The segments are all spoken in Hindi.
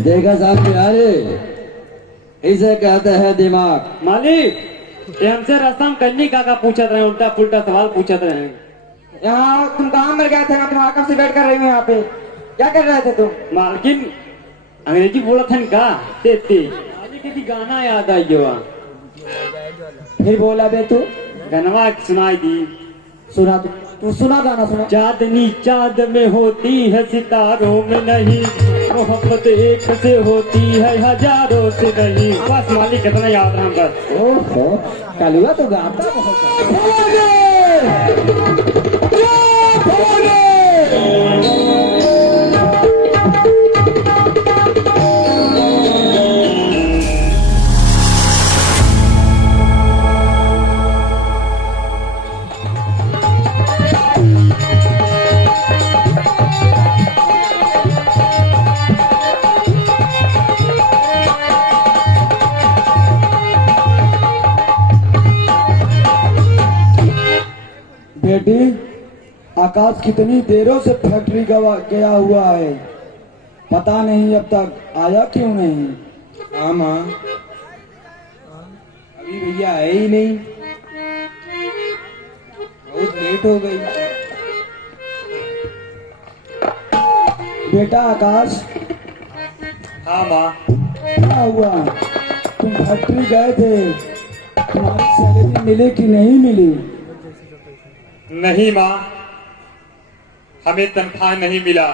देखा साहब यारे, इसे कहते हैं दिमाग। मालिक ये हमसे रास्ता में कन्नी का पूछत रहे, उल्टा पुल्टा सवाल पूछत रहे। यहाँ तुम कहाँ मर गए थे? मैं तुम्हारा कब से वेट कर रही हूँ यहाँ पे। क्या कर रहे थे तुम? मालकिन अंग्रेजी बोला था का ते मालिक की गाना याद आई जो फिर बोला बे तू। गनवा सुनाई दी। सुना तू सुना गाना सुना। चांदनी चांद में होती है, सितारों में नहीं। मोहब्बत एक से होती है, हजारों से नहीं। बस मालिक कितना याद रहा बस। ओहो कालुआ तो गाता बेटी, आकाश कितनी देरों से फैक्ट्री गया हुआ है, पता नहीं अब तक आया क्यों नहीं। हाँ माँ, अभी भैया आए ही नहीं, बहुत लेट हो गई। बेटा आकाश। हाँ माँ। क्या हुआ? तुम फैक्ट्री गए थे, तुम्हारी सैलरी मिली कि नहीं मिली? नहीं माँ, हमें तनख्वाह नहीं मिला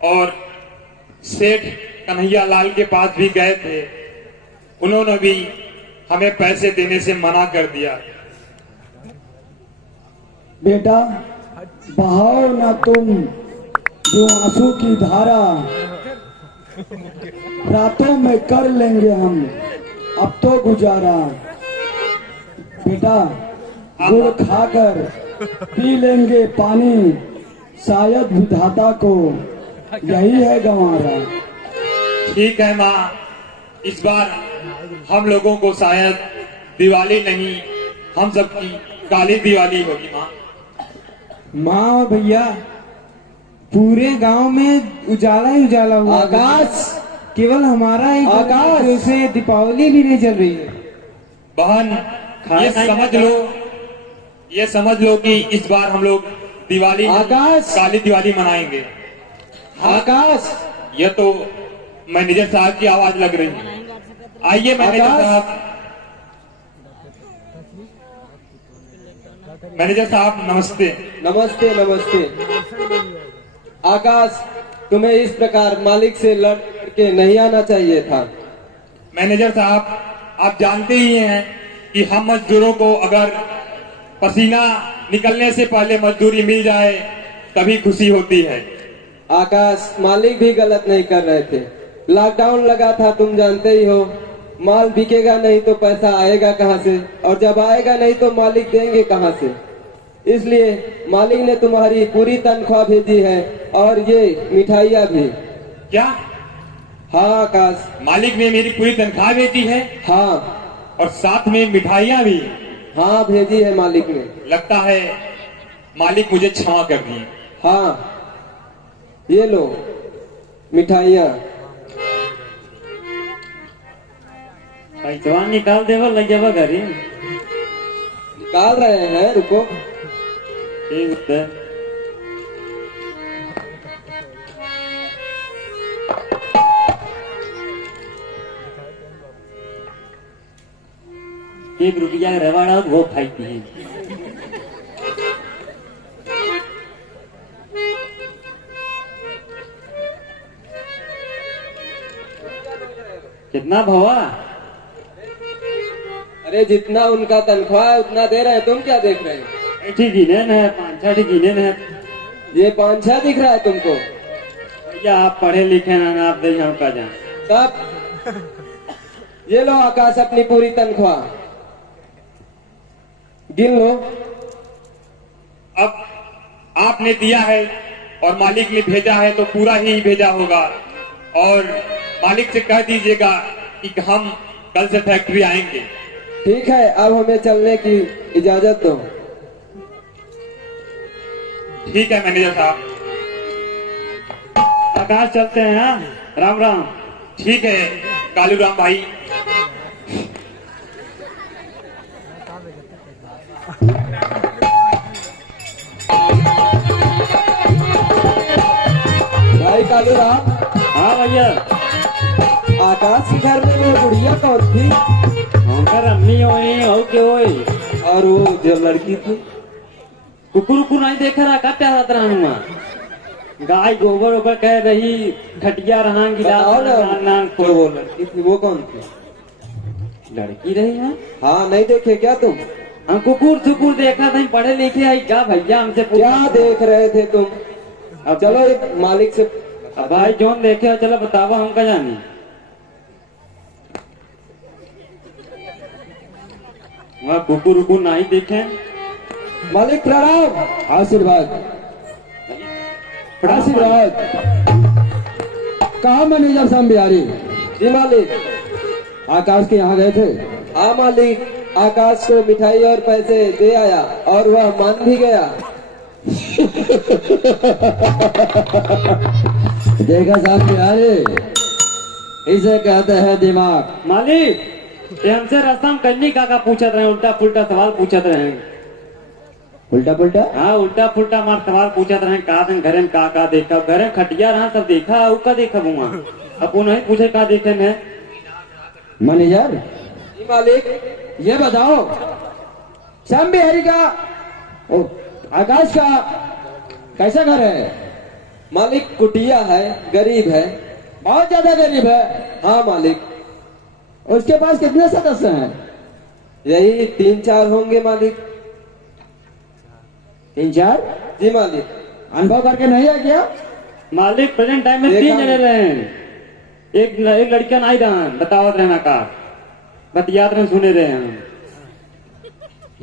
और सेठ कन्हैया लाल के पास भी गए थे, उन्होंने भी हमें पैसे देने से मना कर दिया। बेटा बहाओ ना तुम जो आंसू की धारा, रातों में कर लेंगे हम अब तो गुजारा। बेटा गुड़ खाकर पी लेंगे पानी, शायद विधाता को यही है गंवारा। ठीक है माँ, इस बार हम लोगों को शायद दिवाली नहीं, हम सबकी काली दिवाली होगी माँ। माँ और भैया पूरे गांव में उजाला ही उजाला हुआ। आकाश, केवल हमारा ही आकाश से दीपावली भी नहीं चल रही है। बहन ये समझ लो कि इस बार हम लोग दिवाली आकाश, काली दिवाली मनाएंगे। आकाश, यह तो मैनेजर साहब की आवाज लग रही है। आइए मैनेजर साहब नमस्ते। नमस्ते नमस्ते। आकाश, तुम्हें इस प्रकार मालिक से लड़ के नहीं आना चाहिए था। मैनेजर साहब, आप जानते ही हैं कि हम मजदूरों को अगर पसीना निकलने से पहले मजदूरी मिल जाए तभी खुशी होती है। आकाश, मालिक भी गलत नहीं कर रहे थे। लॉकडाउन लगा था, तुम जानते ही हो। माल बिकेगा नहीं तो पैसा आएगा कहाँ से, और जब आएगा नहीं तो मालिक देंगे कहाँ से। इसलिए मालिक ने तुम्हारी पूरी तनख्वाह भेजी है और ये मिठाइयाँ भी। क्या? हाँ आकाश, मालिक ने मेरी पूरी तनख्वाह भेजी है? हाँ। और साथ में मिठाइयाँ भी? हाँ भेजी है मालिक ने। लगता है मालिक मुझे क्षमा कर दिए। हाँ ये लो मिठाइयाँ। पैसा निकाल देवा लग जावा घरी। निकाल रहे हैं, रुको। ठीक है। ₹1 का रवाड़ा वो फाइती है। कितना भवा? अरे जितना उनका तनख्वाह है उतना दे रहे हैं, तुम क्या देख रहे हो? ठीक गिनेन है, 5-6 गिनेन है। ये 5-6 दिख रहा है तुमको? भैया आप पढ़े लिखे ना, आप दे का जान सब। ये लो आकाश, अपनी पूरी तनख्वाह गिन लो। अब आपने दिया है और मालिक ने भेजा है तो पूरा ही भेजा होगा, और मालिक से कह दीजिएगा कि हम कल से फैक्ट्री आएंगे। ठीक है, अब हमें चलने की इजाजत दो। ठीक है मैनेजर साहब। आकाश चलते हैं, हाँ? राम राम। ठीक है कालू राम भाई। भाई कालू राम, हाँ भैया, आकाश के घर में वो बुढ़िया कौन थी? उनका अम्मी होई और के होई? और वो जो लड़की थी? कुकुर उकुर नहीं देखा रहा, काटा रहता रहा। गाय गोबर ओबर कह रही, खटिया रहा गिला बताओ ना, नान जो वो लड़की थी वो कौन थी? लड़की रही है। हाँ, नहीं देखे क्या तुम? हम कुकुर सुकुर देखा था, पढ़े लिखे आई क्या भैया हमसे क्या देख रहे थे तुम? अब चलो एक मालिक से। अब भाई जोन देखे हो, चलो बतावा हम का जानी। वहाँ कुकुर उकुर नहीं देखे। मालिक प्रणाम। आशीर्वाद आशीर्वाद। कहा मैनेजर साहब बिहारी? जी मालिक। आकाश के यहाँ गए थे? हाँ मालिक, आकाश को मिठाई और पैसे दे आया और वह मान भी गया। देखा साहब बिहारी, इसे कहते हैं दिमाग। मालिक ये हमसे रास्ता में कन्नी का पूछत रहे, उल्टा पुल्टा सवाल पूछत रहे। उल्टा पुल्टा? हाँ, उल्टा पुल्टा मार सवाल पूछत रहे। का दिन घरे में का देखा? घरे में खटिया रहा सब देखा, और का देखा बुआ? अब वो नहीं पूछे का देखे में। मैनेजर जी मालिक। ये बताओ, श्याम बिहारी का ओ, आकाश का कैसा घर है? मालिक कुटिया है, गरीब है। बहुत ज्यादा गरीब है। हाँ मालिक। उसके पास कितने सदस्य हैं? यही 3-4 होंगे मालिक। 3-4? जी मालिक। अनुभव करके नहीं है क्या? मालिक प्रेजेंट टाइम में देखा 3 जने रहे। एक लड़का नहीं रहा, बतावत रहना का बतियात रहे, सुने रहे हैं।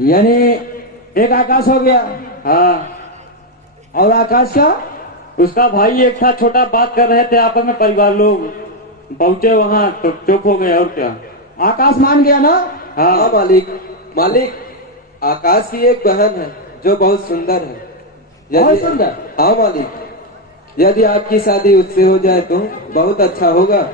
यानी एक आकाश हो गया। हाँ, और आकाश का? उसका भाई एक था, छोटा बात कर रहे थे आपस में, परिवार लोग पहुंचे वहाँ तो चुप हो गए। और क्या? आकाश मान गया ना? हाँ हाँ मालिक। मालिक, आकाश की एक बहन है जो बहुत सुंदर है। बहुत सुंदर? हाँ मालिक, यदि आपकी शादी उससे हो जाए तो बहुत अच्छा होगा।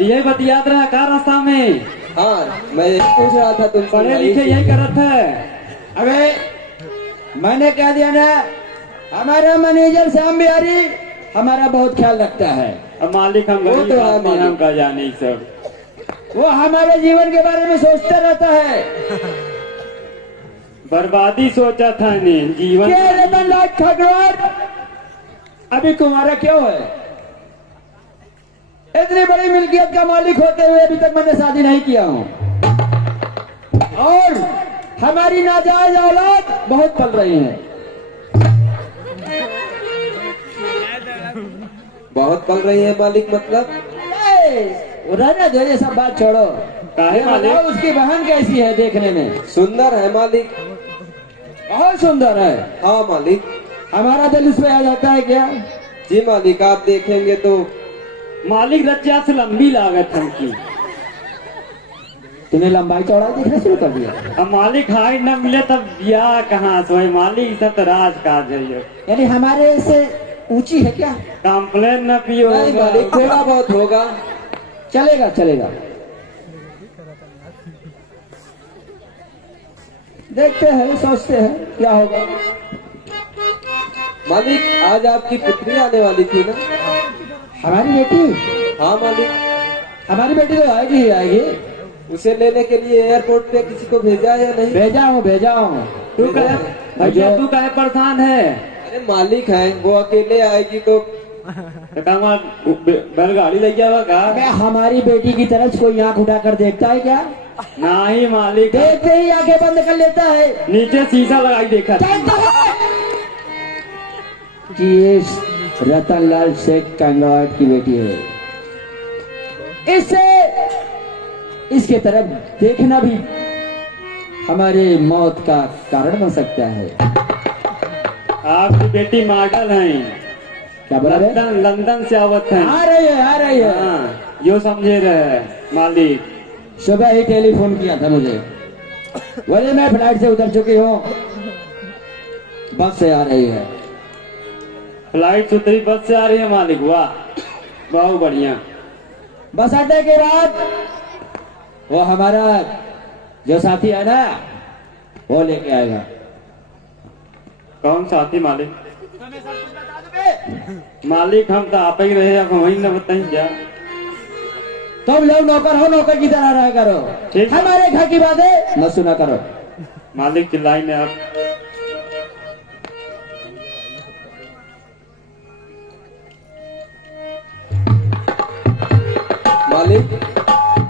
ये बतियात रहा का रास्ता में? हाँ, मैं यही पूछ रहा था तुमसे। पढ़े लिखे यही करत है। अबे मैंने कह दिया ना, हमारा मैनेजर श्याम बिहारी हमारा बहुत ख्याल रखता है। अब मालिक हम वो गरीब तो है आदमी, मालिक। हम का जाने ही सब। वो हमारे जीवन के बारे में सोचता रहता है। बर्बादी सोचा था ने जीवन। क्या रतन लाल ठाकुर अभी तुम्हारा क्यों है? इतनी बड़ी मिल्कियत का मालिक होते हुए अभी तक मैंने शादी नहीं किया हूँ, और हमारी नाजायज औलाद बहुत पल रही है। बहुत पल रही है मालिक, मतलब? रहने दो, ये सब बात छोड़ो। काहे ये मालिक? बताओ, उसकी बहन कैसी है देखने में? सुंदर है मालिक। बहुत सुंदर है। हाँ मालिक। हमारा दिल उस पे आ जाता है क्या? जी मालिक, आप देखेंगे तो। मालिक रज्जा से लंबी लागत हमकी। तूने लंबाई चौड़ाई देखना शुरू कर दिया। अब मालिक हाइट न मिले तब ब्याह कहाँ से होए? मालिक सब तो राज काज है ये। यानी हमारे से ऊंची है क्या? कंप्लेन न पियो। नहीं मालिक, थोड़ा बहुत होगा। चलेगा चलेगा, देखते हैं, सोचते हैं क्या होगा। मालिक, आज आपकी पुत्री आने वाली थी ना? हमारी बेटी? हाँ मालिक। हमारी बेटी तो आएगी ही आएगी। उसे लेने के लिए एयरपोर्ट पे किसी को भेजा या नहीं? भेजा हूँ भेजा हूँ। तू कहे भैया, तू कहे परेशान है? अरे मालिक है, वो अकेले आएगी तो। बैलगाड़ी लग गया का? मैं हमारी बेटी की तरफ कोई आंख उठाकर देखता है क्या? नहीं मालिक, देखते ही आंखें बंद कर लेता है। नीचे शीशा लगाई देखा था। जानता है कि ये रतनलाल शेख कंगाट की बेटी है। इससे इसके तरफ देखना भी हमारे मौत का कारण बन सकता है। आपकी बेटी मॉडल है, क्या बोला रे? लंदन से आवत है। आ रही है आ रही है। हाँ, यो समझे रहे मालिक। सुबह ही टेलीफोन किया था मुझे, बोले मैं फ्लाइट से उतर चुकी हूँ, बस से आ रही है। फ्लाइट सुतरी बस से आ रही है मालिक, वाह बहुत बढ़िया। बस अड्डे के बाद वो हमारा जो साथी है ना वो लेके आएगा। कौन साथी मालिक? मालिक हम तो आप ही रहे, अब वही न बताई जा। तुम लोग नौकर हो, नौकर की तरह रहा करो। ठीक। हमारे घर की बातें न सुना करो। मालिक चिल्लाई में आप। मालिक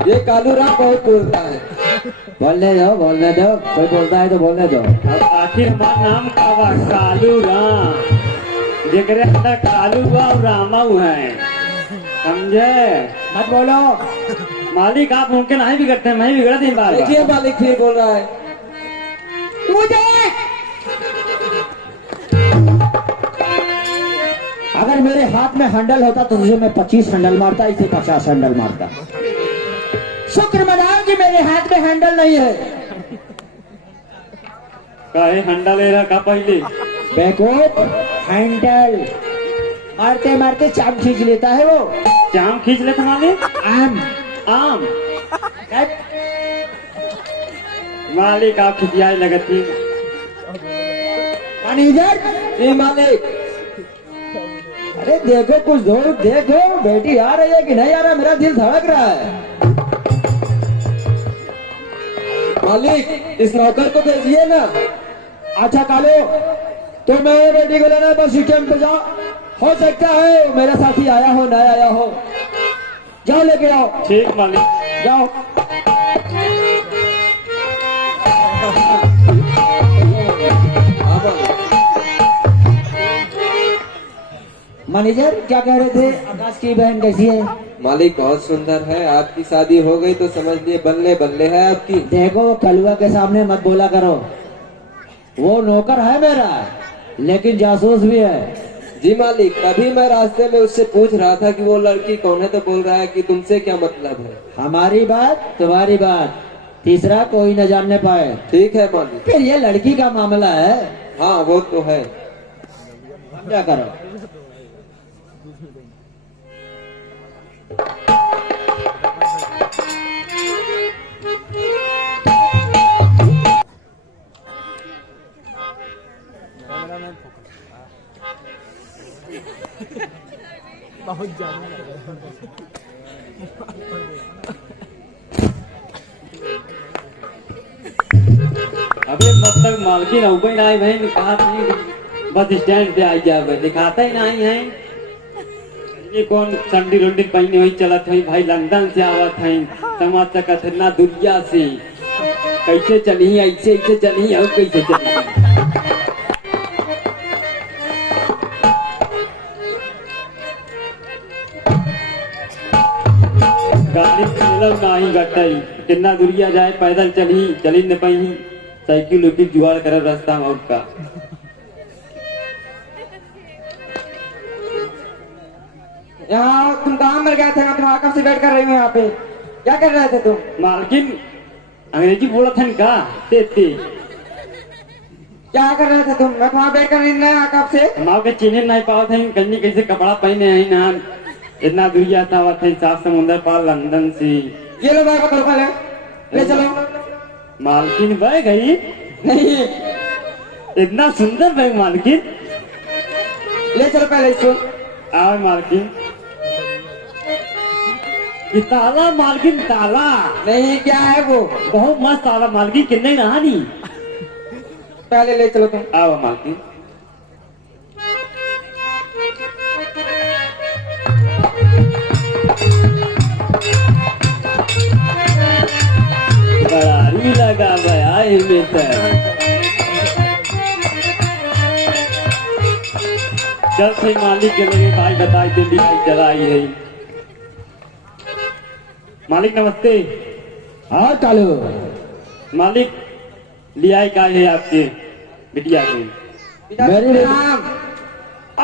ये कालू राम बहुत बोलता है। बोलने दो, कोई बोलता है तो बोलने दो। अब आखिर हमारा नाम का बा कालू राम, जेकरे अंदर कालू बा और रामाऊ है, समझे? मत बोलो। मालिक आप उनके नहीं बिगड़ते हैं, मैं ही बिगड़ा दिन बार देखिए मालिक फिर बोल रहा है। मुझे अगर मेरे हाथ में हैंडल होता तो तुझे मैं 25 हैंडल मारता, इसे 50 हैंडल मारता। शुक्र मनाओ कि मेरे हाथ में हैंडल नहीं है। काहे हंडा ले रहा का पहले? बेवकूफ, हैंडल मारते मारते चाम खींच लेता है वो। चाम खींच लेते मालिक? आम आम मालिक आप खिसियाए लगती। मैनेजर, जी मालिक। अरे देखो कुछ दो, देखो बेटी आ रही है कि नहीं आ रहा, मेरा दिल धड़क रहा है। मालिक इस नौकर को भेजिए ना। अच्छा कालो, तो मैं बेटी को लेना बस स्टेशन पे जाओ। हो सकता है वो मेरा साथी आया हो ना आया हो। जाओ लेके आओ, ठीक मालिक। जाओ। हाँ मालिक। मैनेजर क्या कह रहे थे, आकाश की बहन कैसी है? मालिक बहुत सुंदर है। आपकी शादी हो गई तो समझ लिए बल्ले बल्ले है आपकी। देखो कलुआ के सामने मत बोला करो, वो नौकर है मेरा लेकिन जासूस भी है। जी मालिक, तभी मैं रास्ते में उससे पूछ रहा था कि वो लड़की कौन है, तो बोल रहा है कि तुमसे क्या मतलब है। हमारी बात तुम्हारी बात, तीसरा कोई न जानने पाए। ठीक है मालिक। फिर ये लड़की का मामला है, हाँ वो तो है। क्या करो। अबे मत तक मालकिन औबई ना आई बहन, कहा नहीं बस स्टैंड पे आई जा, दिखाता ही नहीं है। ये कौन संडी रुंडी पहनी हुई चलत है भाई, लंदन से आवत है, समाज तक इतना दुनिया से कैसे चली, ऐसे ऐसे चली और कैसे चली। गाड़ी मतलब नहीं गटई, कितना दुनिया जाए पैदल चली न पाई, साइकिल उकिल जुगाड़ कर रास्ता में उसका। यहाँ तुम कहाँ मर गए थे? मैं तुम्हारा कब से वेट कर रही हूँ यहाँ पे। क्या कर रहे थे तुम? मालकिन अंग्रेजी बोला था का ते क्या कर रहे थे तुम? मैं तुम्हारा वेट कर रही हूँ कब से। हम आपके चिन्ह नहीं पाओ थे, कहीं कैसे कपड़ा पहने हैं ना, इतना दुनिया था हुआ था, साफ समुद्र पार लंदन से। ये लो बैग पकड़ो, पहले ले चलो। मालकिन बैग गई नहीं, इतना सुंदर बैग मालकिन। ले चलो पहले इसको। आओ मालकिन, ये ताला मालकिन, ताला नहीं, क्या है वो? बहुत मस्त ताला मालकिन, कितने नहानी। पहले ले चलो तुम। आओ मालकिन। बड़ी लगा भया में जब से मालिक के लगे भाई बताई तो दिखाई जलाई है। मालिक नमस्ते। हाँ कालू, मालिक लिया क्या है आपके बिटिया के? मेरी बेटी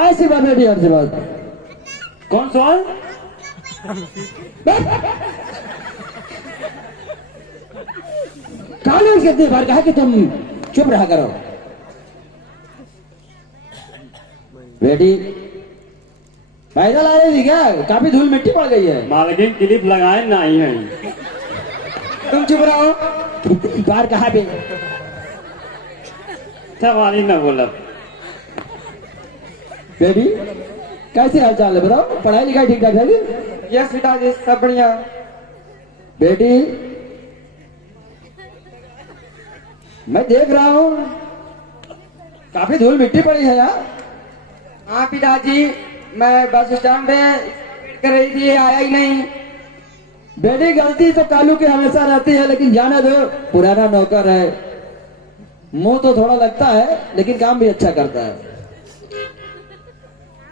ऐसी बात बेटी, ऐसी बात कौन सवाल? कालू कितनी बार कहा कि तुम चुप रहा करो। बेटी पैदल आ रही थी क्या? काफी धूल मिट्टी पड़ गई है। मालकिन क्लिप लगाए नहीं है। तुम चुप रहो। कितनी बार कहा बे? अच्छा मालिक न बोला। बेटी कैसे हाल चाल है बताओ? पढ़ाई लिखाई ठीक ठाक है जी? यस पिताजी सब बढ़िया। बेटी मैं देख रहा हूँ काफी धूल मिट्टी पड़ी है यार। हाँ पिताजी मैं बस स्टैंड पे वेट कर रही थी, आया ही नहीं। बेटी गलती तो कालू की हमेशा रहती है, लेकिन जाने दो, पुराना नौकर है। मुंह तो थोड़ा लगता है लेकिन काम भी अच्छा करता है।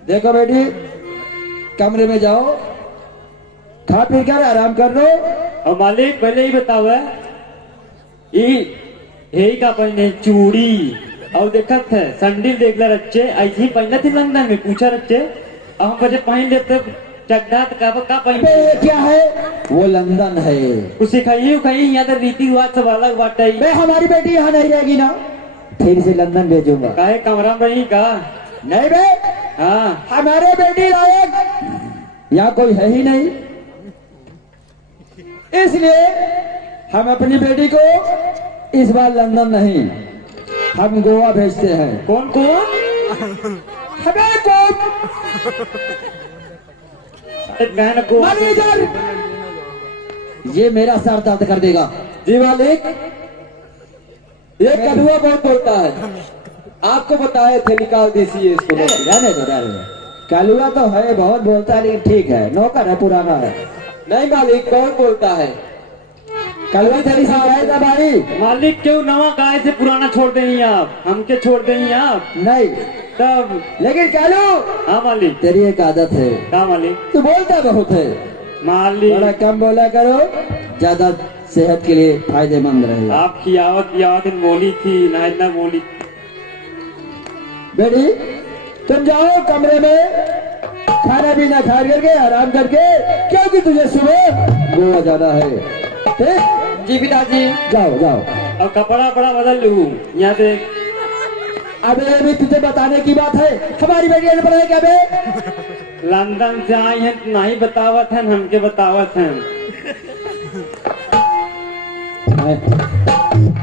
देखो बेटी कमरे में जाओ, खा पी कर आराम कर लो। और मालिक पहले ही बताओ है यही का पहने चूड़ी और देखत है संडिल देख ला रच्चे ऐसे ही पहने थे लंदन में, पूछा रच्चे और हम बजे पहन लेते चड्डा का पहने। अबे ये क्या है? वो लंदन है। कुछ सिखाइए कहीं यहाँ तो रीति रिवाज सब अलग बाटे। मैं हमारी बेटी यहाँ नहीं रहेगी ना, फिर से लंदन भेजूंगा। काहे कमरा में रही का? नहीं बे, हाँ हमारे बेटी लायक यहाँ कोई है ही नहीं, इसलिए हम अपनी बेटी को इस बार लंदन नहीं, हम गोवा भेजते हैं। कौन कौन? हमें कौन? बहन को मैनेजर, ये मेरा सर दर्द कर देगा। जी मालिक, ये कड़ुआ बहुत बोलता है, आपको बताए थे निकाल दीजिए इसको। रहने दो। कालुआ तो है, बहुत बोलता है, लेकिन ठीक है, नौकर है, पुराना है। नहीं मालिक, कौन बोलता है? कालुआ तेरी शिकायत है भाई? मालिक क्यों नवा गाय से पुराना छोड़ देंगी आप? हमके छोड़ देंगी आप? नहीं, तब लेकिन कालू हाँ मालिक। तेरी एक आदत है, हाँ मालिक। तू बोलता बहुत है। मालिक थोड़ा कम बोला करो, ज्यादा सेहत के लिए फायदेमंद रहेगा। आपकी आवत बोली थी ना, इतना बोली। बेटी तुम जाओ कमरे में, खाना पीना खा करके आराम करके, क्योंकि तुझे सुबह गोवा जाना है। ठीक? जी पिताजी। जाओ जाओ। और कपड़ा बड़ा बदल लू यहाँ से। अब ये भी तुझे बताने की बात है, हमारी बेटी अनपढ़ है क्या बे? लंदन से आई हैं तो नहीं बतावत है, हमके बतावत है।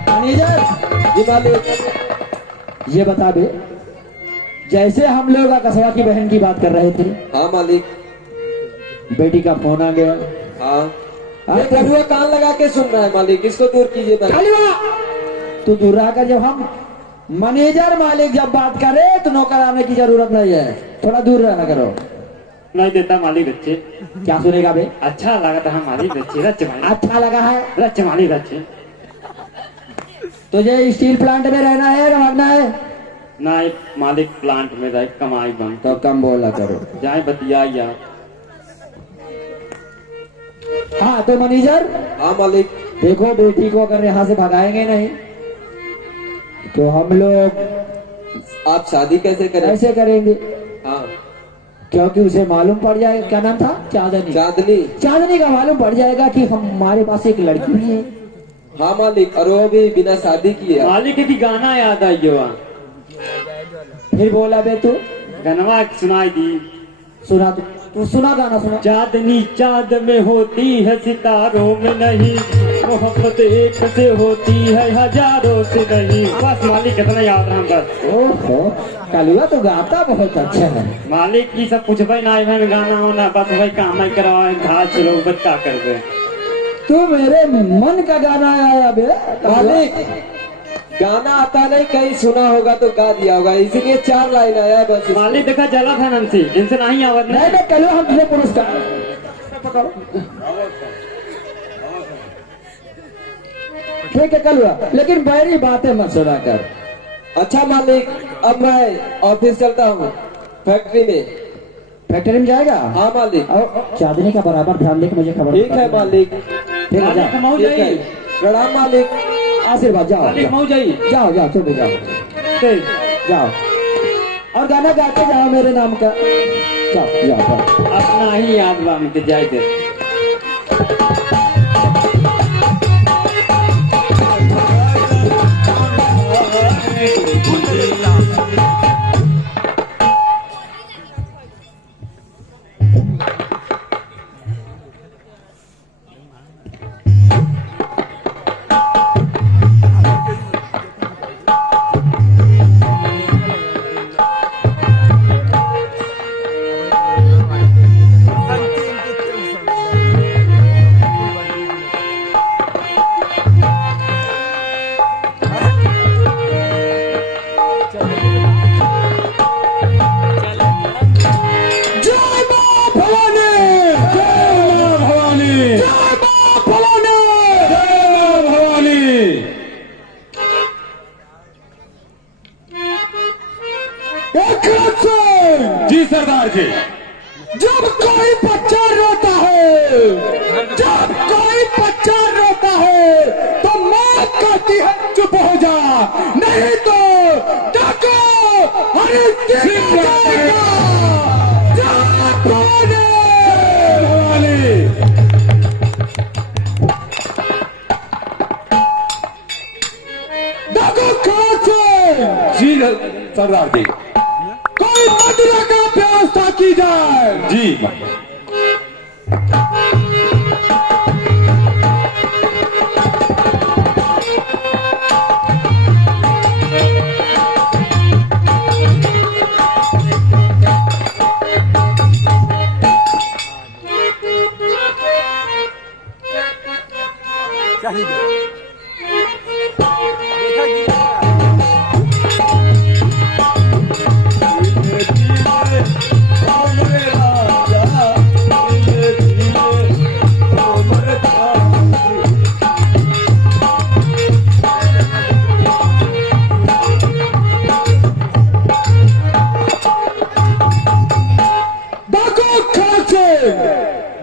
मैनेजर जी मालिक। ये बता बे, जैसे हम लोग कसवा की बहन की बात कर रहे थे, हाँ मालिक। बेटी का फोन आ गया। हाँ, हाँ, ये कड़ुआ कान लगा के सुन रहा है मालिक, इसको दूर कीजिए मालिक। कालुआ, तू दूर रहा, जब हम मैनेजर मालिक जब बात करे तो नौकर आने की जरूरत नहीं है, थोड़ा दूर रहना करो। नहीं देता मालिक बच्चे। क्या सुनेगा बे? अच्छा लगा था हमारी बच्चे रच मालिक। अच्छा लगा है? रच मालिक रचे। तुझे स्टील प्लांट में रहना है या भागना है? ना मालिक प्लांट में जाए कमाई बंद तो कम बोला करो। जाए बतिया यार। हाँ तो मैनेजर हाँ मालिक। देखो, बेटी को अगर यहाँ से भगाएंगे नहीं तो हम लोग आप शादी कैसे करें? ऐसे करेंगे, हाँ, क्योंकि उसे मालूम पड़ जाएगा। क्या नाम था? चांदनी। चांदनी। चांदनी का मालूम पड़ जाएगा कि हमारे पास एक लड़की भी है। हाँ मालिक, और वो भी बिना शादी किए। मालिक की गाना याद आई जो फिर बोला बे तू? गनवा सुनाई दी। सुना तू सुना, गाना सुना। चांदनी चांद में होती है, सितारों में नहीं। मोहब्बत एक से होती है, हजारों से नहीं। बस मालिक कितना याद रहा बस। ओहो, कालुआ तो गाता बहुत अच्छा है। मालिक की सब कुछ भाई ना भाई गाना होना, बस भाई काम ही करवा घास चलो बच्चा कर दे। तू मेरे मन का गाना आया बे मालिक, गाना आता नहीं, कहीं सुना होगा तो गा दिया होगा, इसीलिए 4 लाइन आया बस। मालिक देखा जला था नंसी, इनसे नहीं आवत नहीं नहीं। बे कालुआ, हम तुझे पुरस्कार पकड़ो। ठीक है कालुआ, लेकिन मेरी बातें मत सुना कर। अच्छा मालिक, अब मैं ऑफिस चलता हूँ, फैक्ट्री में। फैक्ट्री में जाएगा? हाँ मालिक। और चांदनी का बराबर ध्यान दे कि मुझे खबर। ठीक है मालिक। ठीक है, मालिक जाओ। मऊ ठीक है, जाई। प्रणाम मालिक। आशीर्वाद। जाओ मालिक मऊ जाई। जाओ जाओ, चुप जाओ ठीक। जाओ, और गाना गाते जाओ मेरे नाम का। जाओ जाओ जाओ। अपना ही याद बा में जाए दे। एकनाथ सिंह। जी सरदार जी। जब कोई बच्चा रोता है, जब कोई बच्चा रोता है तो माँ कहती है चुप हो जा, नहीं तो डाको अरे सिंह जाएगा। जा भवानी। डाको कहाँ से? जी सरदार जी। कोई मदिरा का व्यवस्था की जाए। जी।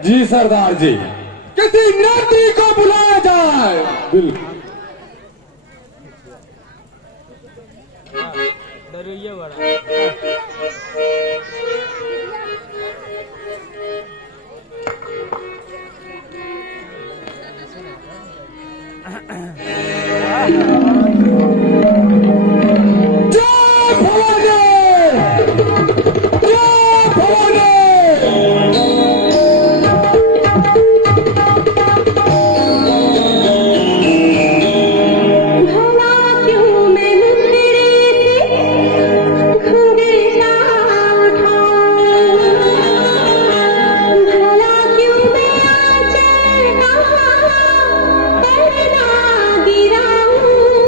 जी सरदार जी। किसी नदी को बुलाया जाए। बिल्कुल। गिराऊं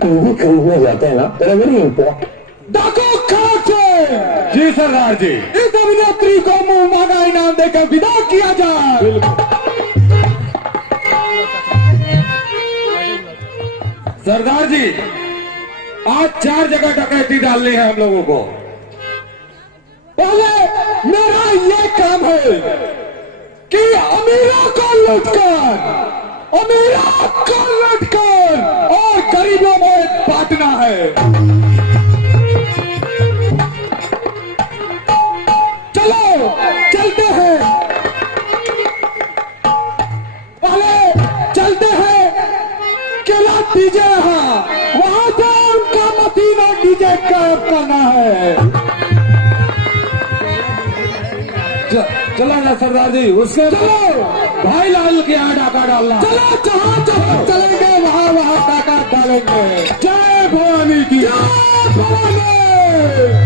टीवी खरीदने जाते हैं ना, तेरा वेरी इम्पोर्टेंट। डाको खड़क सिंह। जी सरदार जी। इस अभिनेत्री को मुंह मांगा इनाम देकर विदा किया जाए। सरदार जी, आज 4 जगह डकैती डालनी है हम लोगों को। पहले मेरा ये काम है कि अमीरों को लूटकर और गरीबों में बांटना है। चलो चलते हैं, पहले चलते हैं केला डीजे वहां से उनका मशीन और डीजे कैब करना है। चलो ना सरदार जी, उसके चलो भाई लाल के यहाँ डाका डालना। चलो जहाँ चलेंगे वहाँ डाका डालेंगे। जय भवानी की जय भवानी।